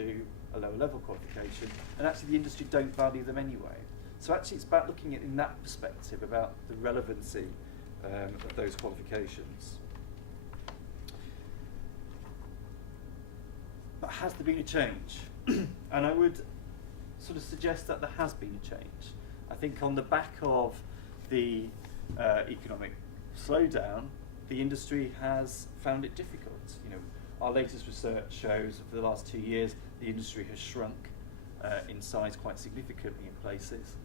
do a lower level qualification, and actually the industry don't value them anyway. So actually it's about looking at it in that perspective about the relevancy of those qualifications. But has there been a change? And I would sort of suggest that there has been a change. I think on the back of the economic slowdown, the industry has found it difficult. You know, our latest research shows for the last 2 years the industry has shrunk in size quite significantly in places,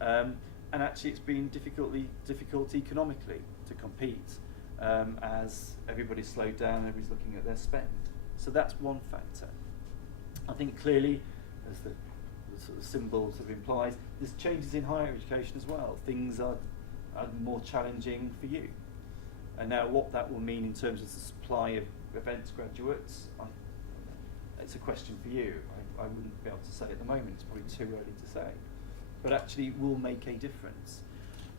and actually it's been difficult economically to compete as everybody's slowed down and everybody's looking at their spend. So that's one factor. I think clearly, as the sort of symbol sort of implies, there's changes in higher education as well. Things are more challenging for you. And now what that will mean in terms of the supply of events graduates, it's a question for you. I wouldn't be able to say at the moment, it's probably too early to say. But actually will make a difference.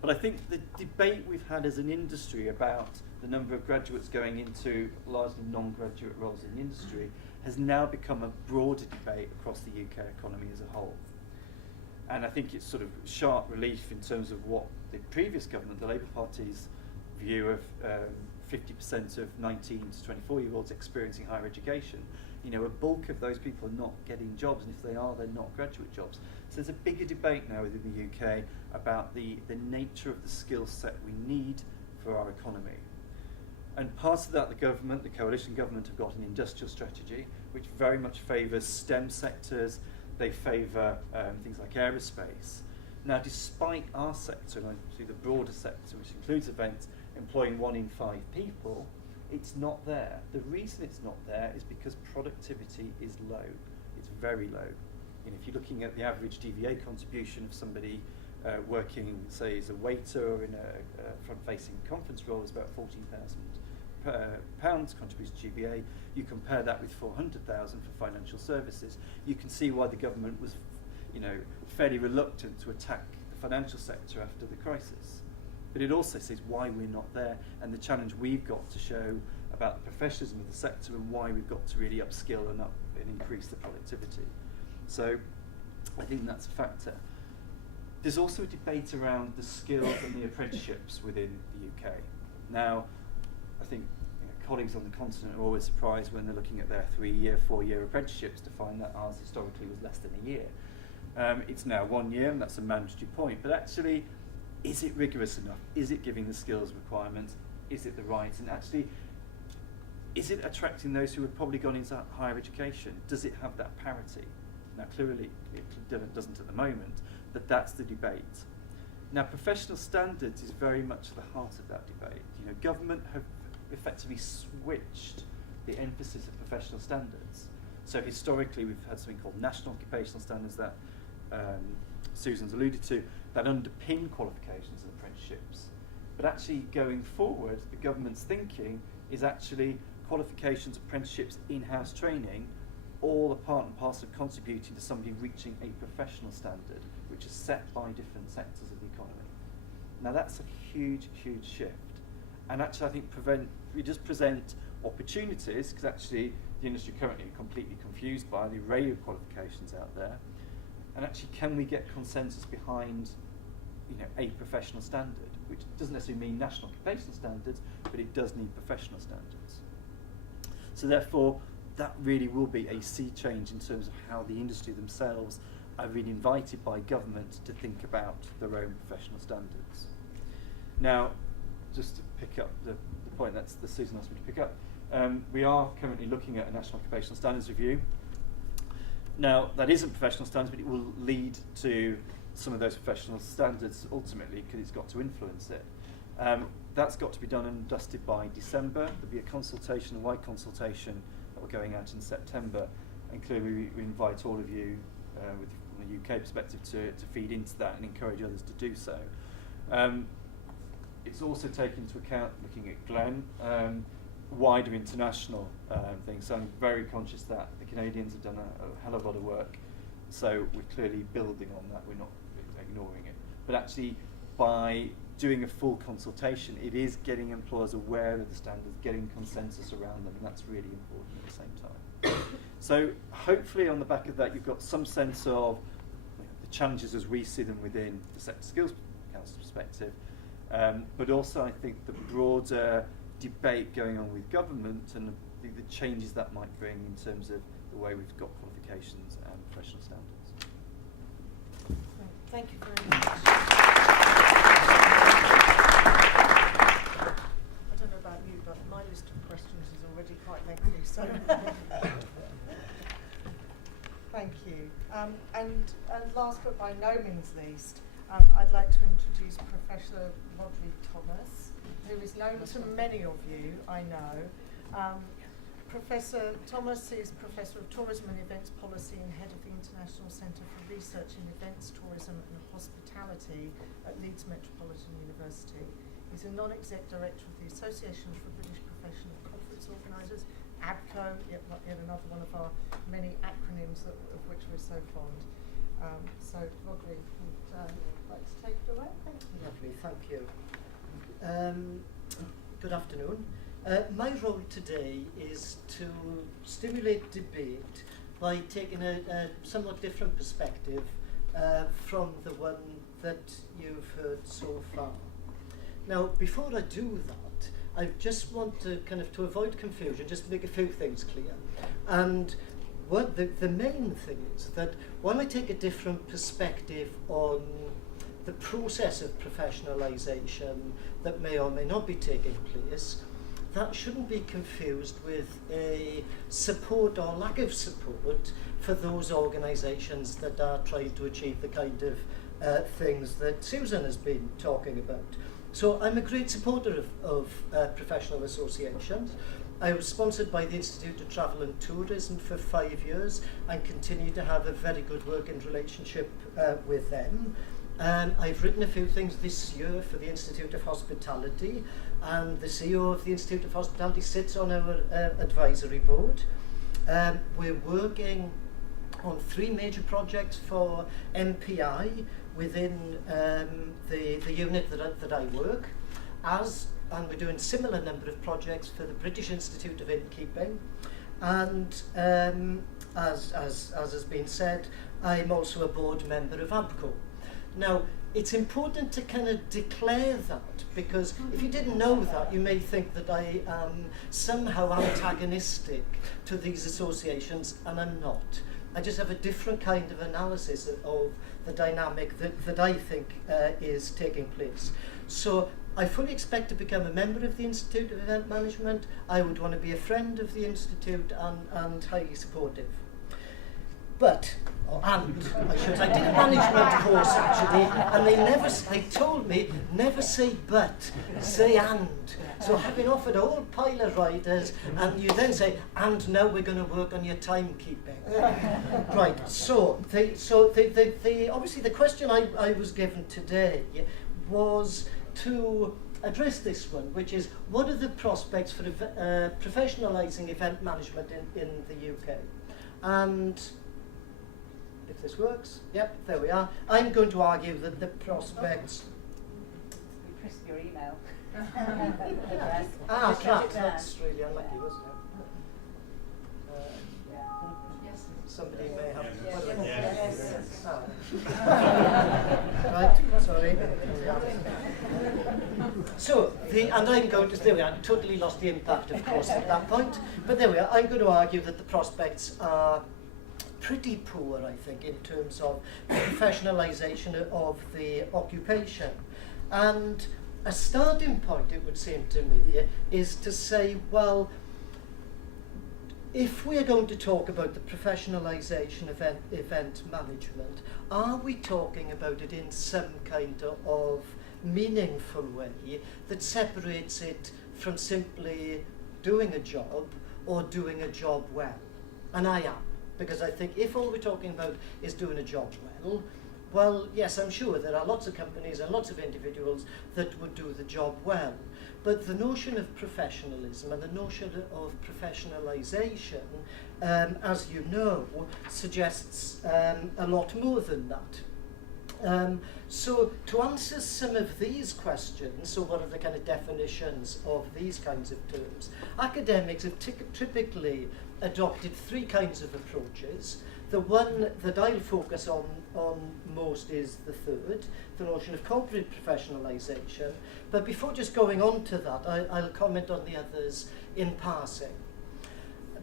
But I think the debate we've had as an industry about the number of graduates going into largely non-graduate roles in the industry has now become a broader debate across the UK economy as a whole. And I think it's sort of sharp relief in terms of what the previous government, the Labour Party's view of 50% of 19 to 24-year-olds experiencing higher education. You know, a bulk of those people are not getting jobs, and if they are, they're not graduate jobs. So there's a bigger debate now within the UK about the nature of the skill set we need for our economy. And part of that, the government, the coalition government, have got an industrial strategy which very much favours STEM sectors. They favour things like aerospace. Now, despite our sector, and the broader sector, which includes events, employing 1 in 5 people, it's not there. The reason it's not there is because productivity is low. It's very low. You know, if you're looking at the average DVA contribution of somebody working, say, as a waiter or in a front-facing conference role, is about £14,000 contribution to GVA. You compare that with 400,000 for financial services. You can see why the government was, you know, fairly reluctant to attack the financial sector after the crisis. But it also says why we're not there and the challenge we've got to show about the professionalism of the sector and why we've got to really upskill and increase the productivity. So I think that's a factor. There's also a debate around the skills and the apprenticeships within the UK. Now, I think colleagues on the continent are always surprised when they're looking at their 3-year, 4-year apprenticeships to find that ours historically was less than a year. It's now 1 year, and that's a mandatory point, but actually, is it rigorous enough? Is it giving the skills requirements? Is it the right? And actually, is it attracting those who have probably gone into higher education? Does it have that parity? Now, clearly, it doesn't at the moment, but that's the debate. Now, professional standards is very much at the heart of that debate. You know, government have effectively switched the emphasis of professional standards. So historically, we've had something called national occupational standards that Susan's alluded to, that underpin qualifications and apprenticeships. But actually going forward, the government's thinking is actually qualifications, apprenticeships, in-house training, all a part and parcel of contributing to somebody reaching a professional standard, which is set by different sectors of the economy. Now that's a huge, huge shift. And actually I think it does present opportunities, because actually the industry currently are completely confused by the array of qualifications out there. And actually, can we get consensus behind, you know, a professional standard, which doesn't necessarily mean national occupational standards, but it does need professional standards. So therefore, that really will be a sea change in terms of how the industry themselves are being invited by government to think about their own professional standards. Now, just to pick up the point that Susan asked me to pick up, we are currently looking at a National Occupational Standards Review. Now, that isn't professional standards, but it will lead to some of those professional standards ultimately, because it's got to influence it. That's got to be done and dusted by December. There'll be a consultation, a wide consultation, that we're going out in September. And clearly we invite all of you, from a UK perspective, to feed into that and encourage others to do so. It's also taken into account, looking at Glenn, wider international things. So I'm very conscious that the Canadians have done a hell of a lot of work. So we're clearly building on that, we're not ignoring it. But actually, by doing a full consultation, it is getting employers aware of the standards, getting consensus around them, and that's really important at the same time. So hopefully on the back of that you've got some sense of the challenges as we see them within the Sector Skills Council perspective, but also I think the broader debate going on with government and the changes that might bring in terms of the way we've got qualifications and professional standards. Thank you very much. I don't know about you, but my list of questions is already quite lengthy, so thank you. And last but by no means least, I'd like to introduce Professor Rhodri Thomas, who is known to many of you, I know. Professor Thomas is Professor of Tourism and Events Policy and Head of the International Centre for Research in Events, Tourism and Hospitality at Leeds Metropolitan University. He's a non-exec director of the Association for British Professional Conference Organisers, ABCO, yet another one of our many acronyms of which we're so fond. So, Rhodri, would like to take it away? Thank you. Lovely, thank you. Good afternoon. My role today is to stimulate debate by taking a somewhat different perspective from the one that you've heard so far. Now, before I do that, I just want to to avoid confusion, just make a few things clear. And what the main thing is that when I take a different perspective on the process of professionalisation that may or may not be taking place, that shouldn't be confused with a support or lack of support for those organisations that are trying to achieve the kind of things that Susan has been talking about. So I'm a great supporter of professional associations. I was sponsored by the Institute of Travel and Tourism for 5 years and continue to have a very good working relationship with them. I've written a few things this year for the Institute of Hospitality, and the CEO of the Institute of Hospitality sits on our advisory board. We're working on 3 major projects for MPI within the unit that I work, and we're doing a similar number of projects for the British Institute of Innkeeping. And as has been said, I'm also a board member of ABCO. Now, it's important to declare that, because if you didn't know that, you may think that I am somehow antagonistic to these associations, and I'm not. I just have a different kind of analysis of the dynamic that I think is taking place. So I fully expect to become a member of the Institute of Event Management. I would want to be a friend of the Institute and highly supportive. I did a management course actually, and they told me never say but, say and. So having offered a whole pile of riders, and you then say, and now we're going to work on your timekeeping. Right, so obviously the question I was given today was to address this one, which is, what are the prospects for professionalising event management in the UK? And if this works, yep, there we are. I'm going to argue that the prospects... We pressed your email. Crap, that's really unlucky, wasn't it? Yes. Somebody may have... Yes. Right, sorry. So, and I'm going to... There we are, I totally lost the impact, of course, at that point. But there we are, I'm going to argue that the prospects are pretty poor, I think, in terms of the professionalisation of the occupation. And a starting point, it would seem to me, is to say, well, if we're going to talk about the professionalisation of event management, are we talking about it in some kind of meaningful way that separates it from simply doing a job or doing a job well? And I am. Because I think if all we're talking about is doing a job well, yes, I'm sure there are lots of companies and lots of individuals that would do the job well. But the notion of professionalism and the notion of professionalisation, as you know, suggests a lot more than that. So to answer some of these questions, so what are the kind of definitions of these kinds of terms, academics have typically adopted three kinds of approaches. The one that I'll focus on most is the third, the notion of corporate professionalisation. But before just going on to that, I'll comment on the others in passing,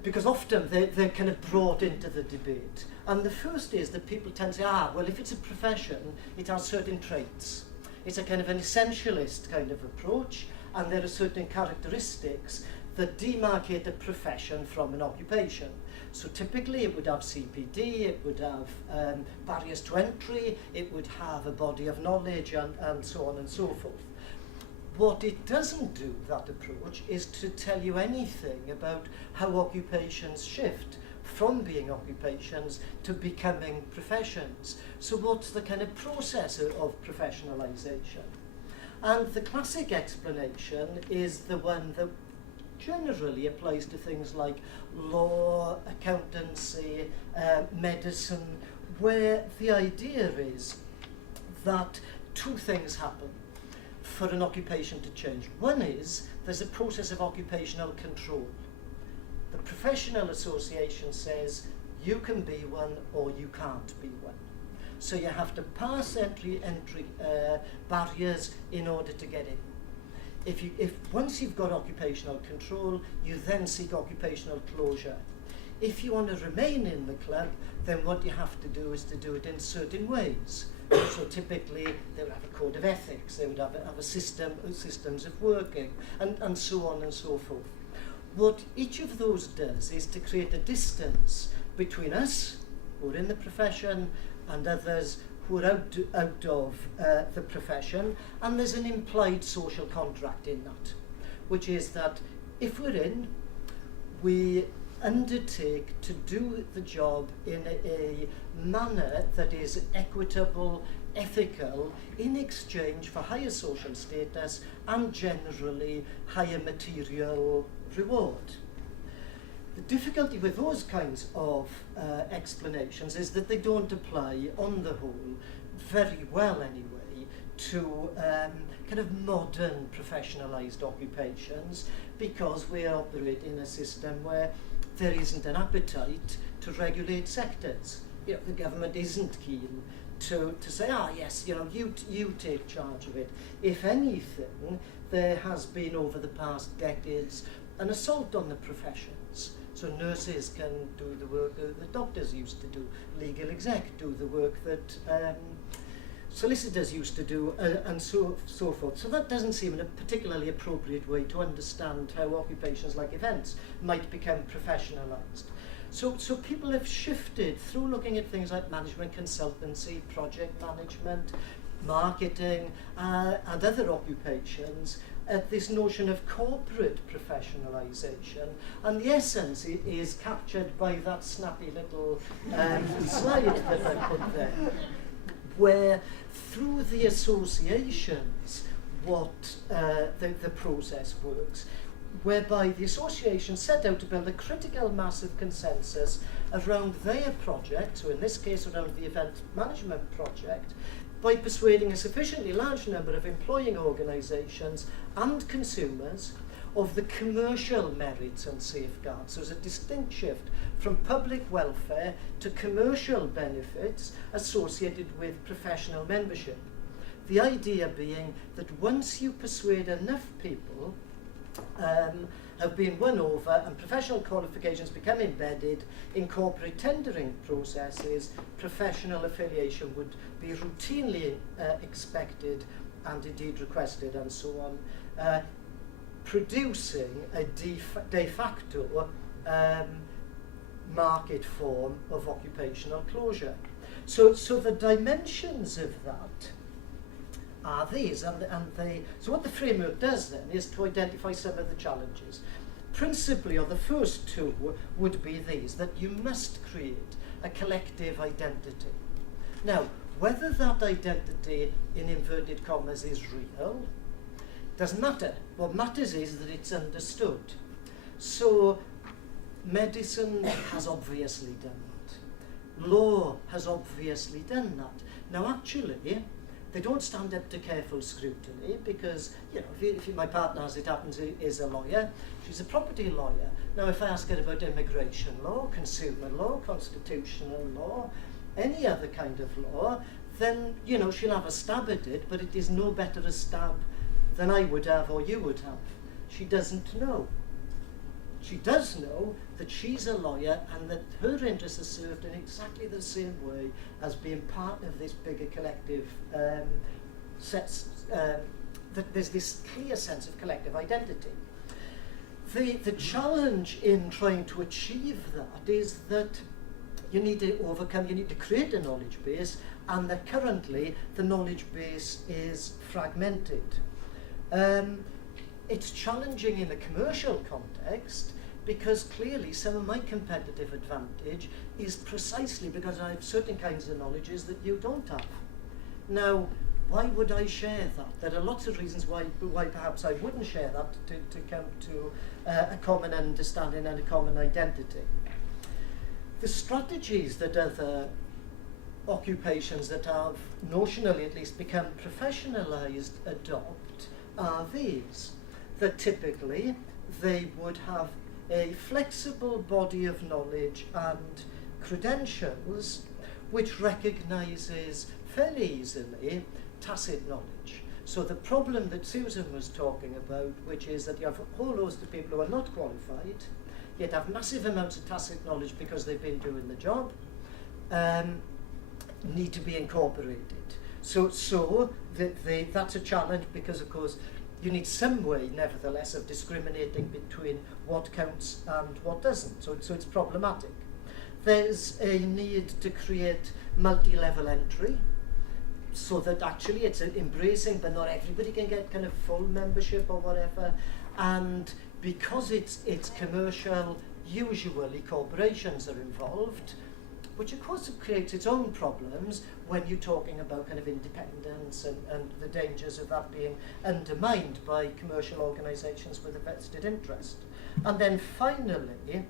because often they're kind of brought into the debate. And the first is that people tend to say, well, if it's a profession, it has certain traits. It's a kind of an essentialist kind of approach, and there are certain characteristics that demarcate a profession from an occupation. So typically it would have CPD, it would have barriers to entry, it would have a body of knowledge, and so on and so forth. What it doesn't do, that approach, is to tell you anything about how occupations shift from being occupations to becoming professions. So what's the kind of process of professionalisation? And the classic explanation is the one that generally applies to things like law, accountancy, medicine, where the idea is that two things happen for an occupation to change. One is there's a process of occupational control. The Professional Association says you can be one or you can't be one. So you have to pass entry barriers in order to get in. If once you've got occupational control, you then seek occupational closure. If you want to remain in the club, then what you have to do is to do it in certain ways. So typically they would have a code of ethics, they would have a systems of working, and so on and so forth. What each of those does is to create a distance between us, who are in the profession, and others who are out of the profession, and there's an implied social contract in that, which is that if we're in, we undertake to do the job in a manner that is equitable, ethical, in exchange for higher social status and generally higher material reward. The difficulty with those kinds of explanations is that they don't apply, on the whole, very well anyway, to kind of modern professionalised occupations, because we operate in a system where there isn't an appetite to regulate sectors. You know, the government isn't keen to say, yes, you take charge of it. If anything, there has been over the past decades an assault on the professions. So nurses can do the work that doctors used to do, legal exec do the work that solicitors used to do, and so forth. So that doesn't seem a particularly appropriate way to understand how occupations like events might become professionalised. So people have shifted through looking at things like management consultancy, project management, marketing, and other occupations, at this notion of corporate professionalisation, and the essence is captured by that snappy little slide that I put there, where through the associations the process works, whereby the association set out to build a critical mass of consensus around their project, so in this case around the event management project, by persuading a sufficiently large number of employing organisations and consumers of the commercial merits and safeguards. So there's a distinct shift from public welfare to commercial benefits associated with professional membership. The idea being that once you persuade enough people have been won over and professional qualifications become embedded in corporate tendering processes, professional affiliation would be routinely expected and indeed requested and so on, producing a de facto market form of occupational closure. So the dimensions of that are these, so what the framework does then is to identify some of the challenges. Principally, or the first two would be these, that you must create a collective identity. Now, whether that identity, in inverted commas, is real, doesn't matter. What matters is that it's understood. So, medicine has obviously done that. Law has obviously done that. Now, actually, They don't stand up to careful scrutiny because, you know, if my partner, as it happens, is a lawyer, she's a property lawyer. Now, if I ask her about immigration law, consumer law, constitutional law, any other kind of law, then, you know, she'll have a stab at it, but it is no better a stab than I would have or you would have. She doesn't know. She does know that she's a lawyer and that her interests are served in exactly the same way as being part of this bigger collective that there's this clear sense of collective identity. The challenge in trying to achieve that is that you need to create a knowledge base, and that currently the knowledge base is fragmented. It's challenging in a commercial context because clearly some of my competitive advantage is precisely because I have certain kinds of knowledges that you don't have. Now, why would I share that? There are lots of reasons why perhaps I wouldn't share that to come to a common understanding and a common identity. The strategies that other occupations that have notionally at least become professionalised adopt are these, that typically they would have a flexible body of knowledge and credentials which recognises fairly easily tacit knowledge. So the problem that Susan was talking about, which is that you have a whole host of people who are not qualified, yet have massive amounts of tacit knowledge because they've been doing the job, need to be incorporated. So that's a challenge because, of course, you need some way, nevertheless, of discriminating between what counts and what doesn't. So it's problematic. There's a need to create multi-level entry so that actually it's embracing, but not everybody can get kind of full membership or whatever. And because it's commercial, usually corporations are involved, which of course creates its own problems when you're talking about kind of independence and the dangers of that being undermined by commercial organisations with a vested interest. And then finally,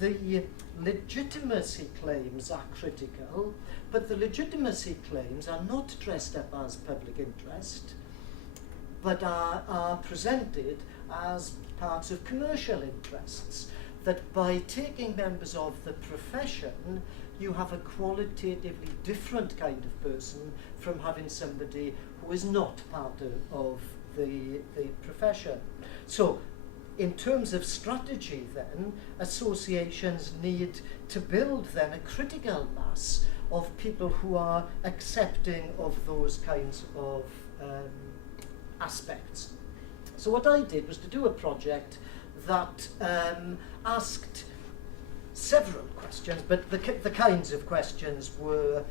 the legitimacy claims are critical, but the legitimacy claims are not dressed up as public interest, but are presented as parts of commercial interests, that by taking members of the profession, you have a qualitatively different kind of person from having somebody who is not part of the profession. So, in terms of strategy then, associations need to build then a critical mass of people who are accepting of those kinds of aspects. So what I did was to do a project that asked several questions, but the kinds of questions were,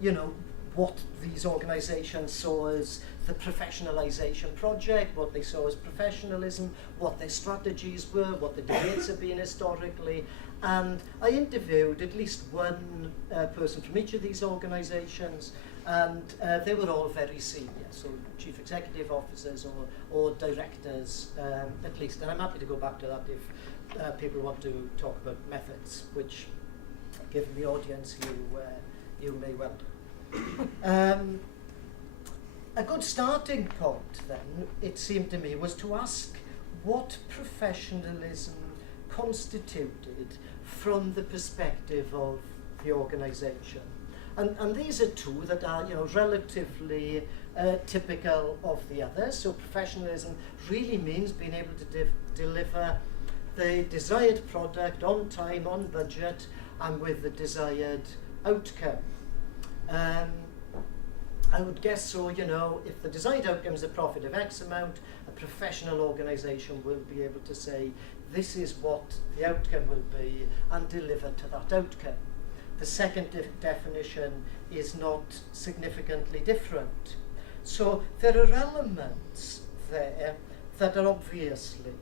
you know, what these organisations saw as the professionalisation project, what they saw as professionalism, what their strategies were, what the debates have been historically. And I interviewed at least one person from each of these organisations, and they were all very senior, so chief executive officers or directors at least. And I'm happy to go back to that if people want to talk about methods, which, given the audience, you may well do. A good starting point then, it seemed to me, was to ask what professionalism constituted from the perspective of the organisation. And these are two that are, you know, relatively typical of the others. So professionalism really means being able to deliver the desired product on time, on budget, and with the desired outcome. I would guess so, you know, if the desired outcome is a profit of X amount, a professional organisation will be able to say, this is what the outcome will be, and deliver to that outcome. The second definition is not significantly different. So there are elements there that are obviously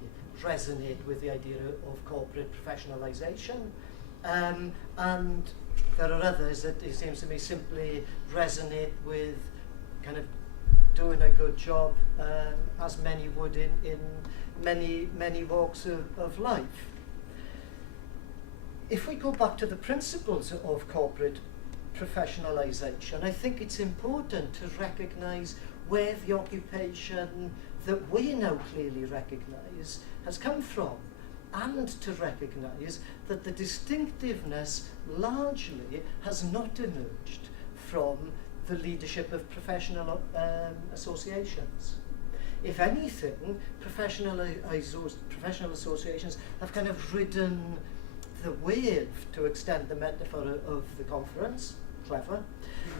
resonate with the idea of corporate professionalisation, and there are others that it seems to me simply resonate with kind of doing a good job, as many would in many walks of life. If we go back to the principles of corporate professionalisation, I think it's important to recognise where the occupation that we now clearly recognise has come from, and to recognise that the distinctiveness largely has not emerged from the leadership of professional associations. If anything, professional associations have kind of ridden the wave, to extend the metaphor of the conference, clever,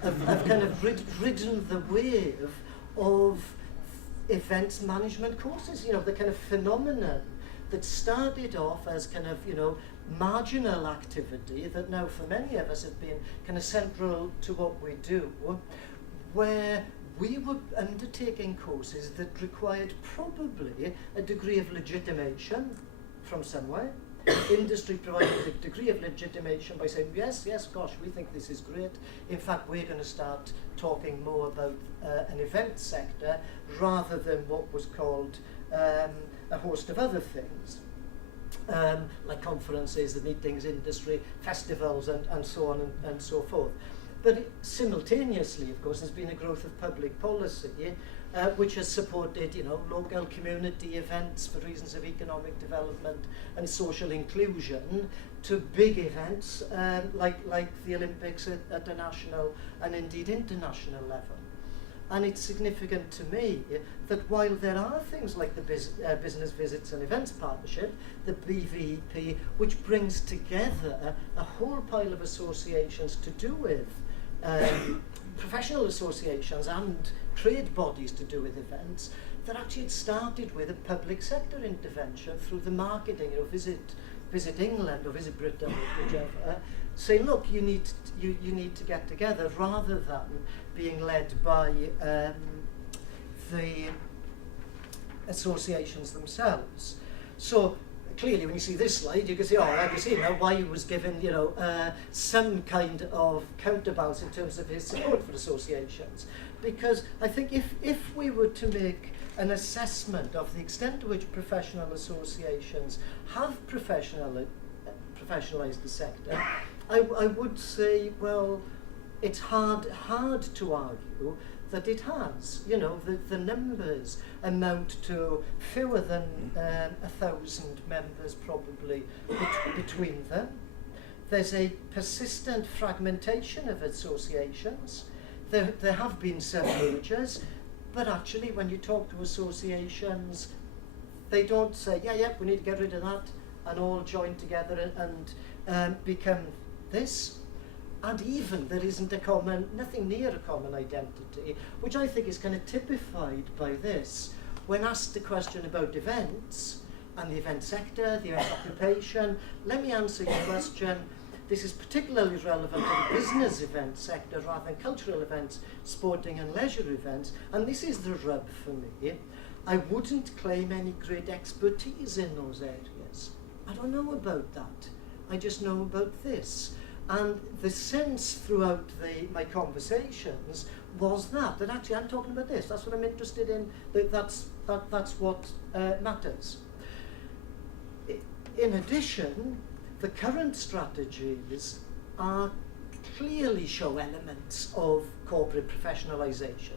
have kind of ridden the wave of events management courses, you know, the kind of phenomenon that started off as kind of, you know, marginal activity that now for many of us have been kind of central to what we do, where we were undertaking courses that required probably a degree of legitimation from somewhere. Industry provided a degree of legitimation by saying, yes, gosh, we think this is great. In fact, we're going to start talking more about an event sector rather than what was called a host of other things, like conferences, the meetings, industry, festivals, and so on and so forth. But simultaneously, of course, there's been a growth of public policy, which has supported, you know, local community events for reasons of economic development and social inclusion, to big events like the Olympics at a national and indeed international level. And it's significant to me that while there are things like the Business Visits and Events Partnership, the BVEP, which brings together a whole pile of associations to do with professional associations and trade bodies to do with events, that actually it started with a public sector intervention through the marketing, you know, Visit England or Visit Britain or whichever, say, look, you need to get together, rather than being led by the associations themselves. So clearly, when you see this slide, you can see, oh, I can see now why he was given, you know, some kind of counterbalance in terms of his support for associations. Because I think if we were to make an assessment of the extent to which professional associations have professionalised the sector, I would say, well, it's hard to argue that it has. You know, the numbers amount to fewer than 1,000 members probably between them. There's a persistent fragmentation of associations. There have been some mergers, but actually when you talk to associations, they don't say, yeah, we need to get rid of that and all join together and become this. And even there isn't nothing near a common identity, which I think is kind of typified by this. When asked the question about events and the event sector, the event occupation, let me answer your question. This is particularly relevant to the business event sector rather than cultural events, sporting and leisure events. And this is the rub for me. I wouldn't claim any great expertise in those areas. I don't know about that. I just know about this. And the sense throughout my conversations was that actually I'm talking about this. That's what I'm interested in. That's what matters. In addition, the current strategies clearly show elements of corporate professionalisation.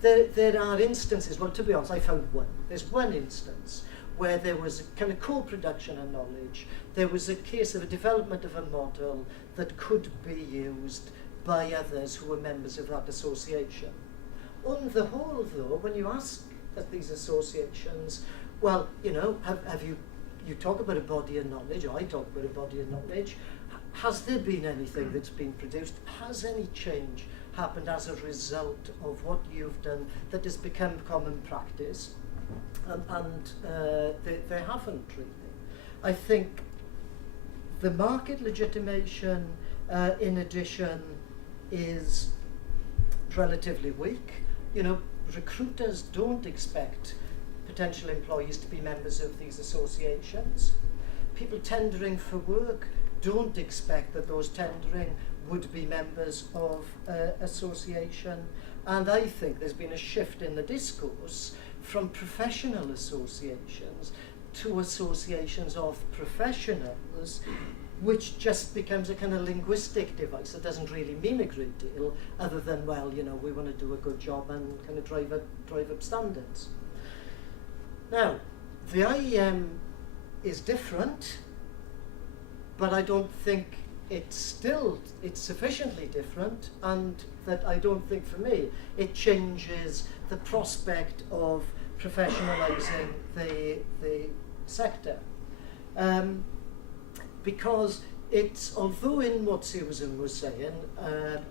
There are instances, well, to be honest, I found one. There's one instance where there was a kind of co-production of knowledge. There was a case of a development of a model that could be used by others who were members of that association. On the whole, though, when you ask at these associations, well, you know, have you talk about a body of knowledge, or I talk about a body of knowledge, has there been anything that's been produced? Has any change happened as a result of what you've done that has become common practice? And they haven't really. I think the market legitimation, in addition, is relatively weak. You know, recruiters don't expect potential employees to be members of these associations. People tendering for work don't expect that those tendering would be members of association. And I think there's been a shift in the discourse from professional associations to associations of professionals, which just becomes a kind of linguistic device that doesn't really mean a great deal, other than, well, you know, we want to do a good job and kind of drive up standards. Now, the IEM is different, but I don't think it's sufficiently different, and that I don't think, for me, it changes the prospect of professionalising the sector. Because it's, although in what Susan was saying,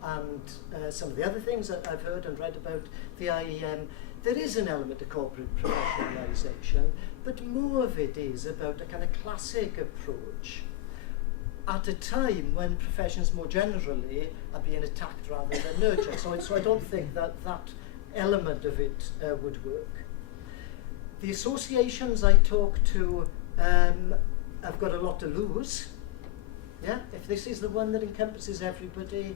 and some of the other things that I've heard and read about the IEM, there is an element of corporate professionalisation, but more of it is about a kind of classic approach at a time when professions more generally are being attacked rather than nurtured. So I don't think that element of it would work. The associations I talk to have got a lot to lose. Yeah, if this is the one that encompasses everybody,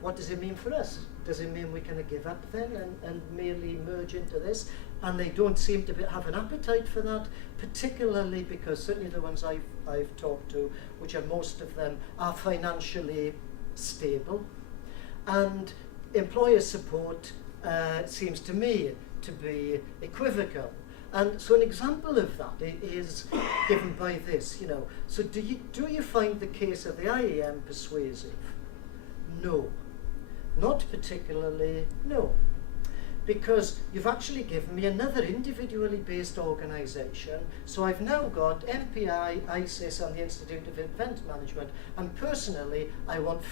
what does it mean for us? Does it mean we kind of give up then and merely merge into this? And they don't seem to have an appetite for that, particularly because certainly the ones I've talked to, which are most of them, are financially stable. And employer support seems to me to be equivocal. And so an example of that is given by this, you know. So do you find the case of the IEM persuasive? No. Not particularly, no. Because you've actually given me another individually based organisation. So I've now got MPI, ISIS and the Institute of Event Management. And personally, I want